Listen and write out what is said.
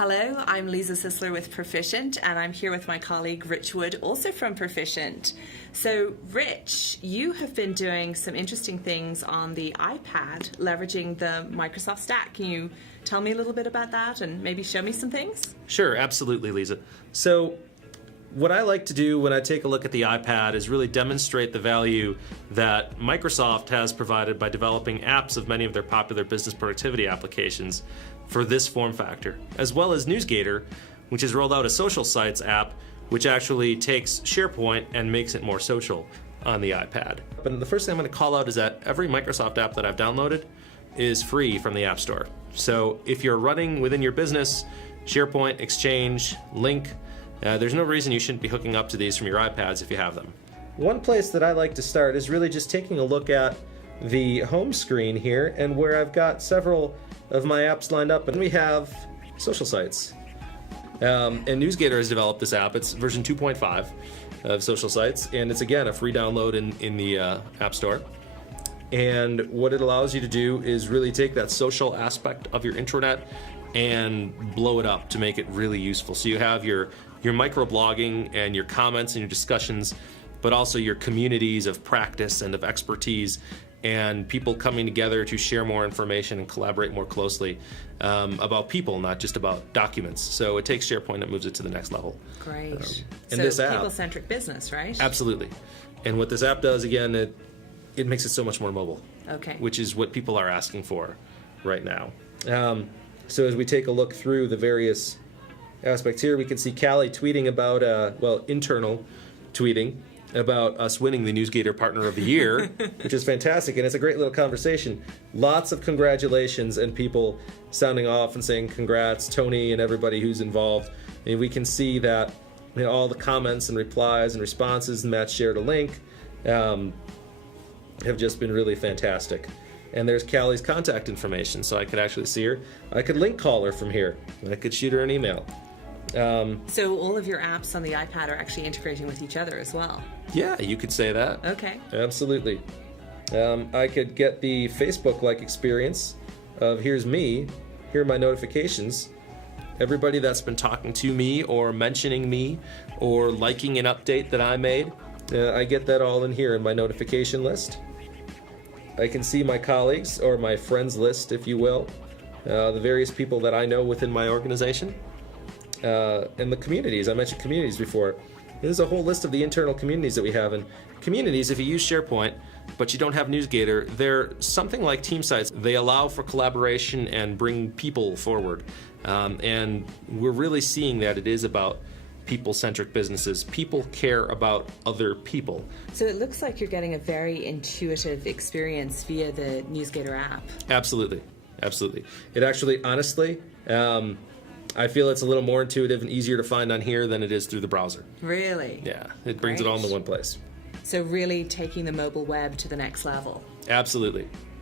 Hello, I'm Lisa Sisler with Perficient, and I'm here with my colleague Rich Wood, also from Perficient. So, Rich, you have been doing some interesting things on the iPad, leveraging the Microsoft stack. Can you tell me a little bit about that and maybe show me some things? Sure, absolutely, Lisa. So, what I like to do when I take a look at the iPad is really demonstrate the value that Microsoft has provided by developing apps of many of their popular business productivity applications for this form factor, as well as NewsGator, which has rolled out a Social Sites app which actually takes SharePoint and makes it more social on the iPad. But the first thing I'm going to call out is that every Microsoft app that I've downloaded is free from the App Store. So if you're running within your business, SharePoint, Exchange, Link, there's no reason you shouldn't be hooking up to these from your iPads if you have them. One place that I like to start is really just taking a look at the home screen here, and where I've got several of my apps lined up, and we have Social Sites. And NewsGator has developed this app. It's version 2.5 of Social Sites, and it's again a free download in the App Store. And what it allows you to do is really take that social aspect of your intranet and blow it up to make it really useful. So you have your microblogging and your comments and your discussions, but also your communities of practice and of expertise, and people coming together to share more information and collaborate more closely about people, not just about documents. So it takes SharePoint and moves it to the next level. Great. And so this app, people-centric business, right? Absolutely. And what this app does, again, it makes it so much more mobile. Okay. Which is what people are asking for right now. So as we take a look through the various aspects here, we can see Callie tweeting about, internal tweeting about us winning the NewsGator Partner of the Year, which is fantastic, and it's a great little conversation. Lots of congratulations and people sounding off and saying congrats, Tony and everybody who's involved. And we can see that all the comments and replies and responses, and Matt shared a link, have just been really fantastic. And there's Callie's contact information, so I could actually see her. I could link call her from here, and I could shoot her an email. So all of your apps on the iPad are actually integrating with each other as well? Yeah, you could say that. Okay. Absolutely. I could get the Facebook-like experience of here's me, here are my notifications. Everybody that's been talking to me or mentioning me or liking an update that I made, I get that all in here in my notification list. I can see my colleagues, or my friends list, if you will, the various people that I know within my organization. And the communities. I mentioned communities before. There's a whole list of the internal communities that we have. And communities, if you use SharePoint, but you don't have NewsGator, they're something like team sites. They allow for collaboration and bring people forward. And we're really seeing that it is about people-centric businesses. People care about other people. So it looks like you're getting a very intuitive experience via the NewsGator app. Absolutely. Absolutely. It actually, honestly, I feel it's a little more intuitive and easier to find on here than it is through the browser. Really? Yeah, it brings it all into one place. So really taking the mobile web to the next level. Absolutely.